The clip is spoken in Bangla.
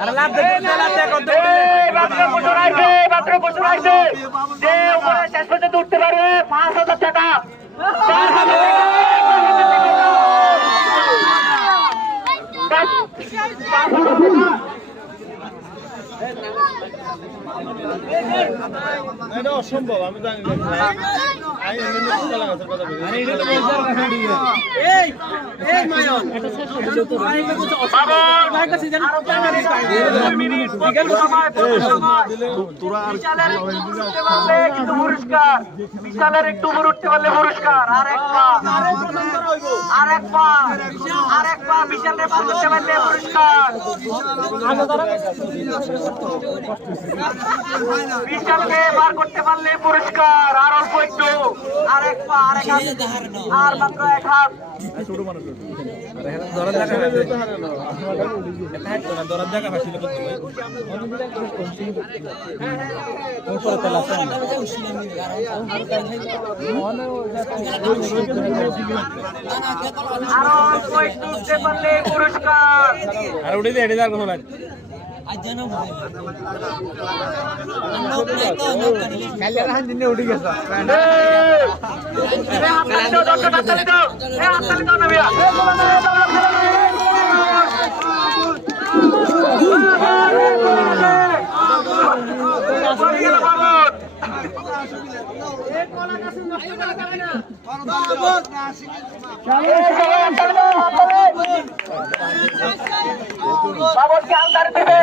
আরে লাভ দে কত মাত্র বছর আইছে যে উপরে শেষ পর্যন্ত উঠতে পারবে 5,000 টাকা। এটা অসম্ভব, আমি জানি না। বিশালের একটু উপর উঠতে পারলে পুরস্কার। আর এক পা বিশালের পার করতে পারলে পুরস্কার। বিশালকে পার করতে পারলে পুরস্কার। আর অল্প একটু, আর এক পা, আর এক হাত, আর মাত্র এক হাত। আরো অল্প একটু উঠতে পারলে পুরস্কার। আর উঠে দে, এটা আর কথা নাই। উঠে গেছে বাবরকে আন্দার দিবে।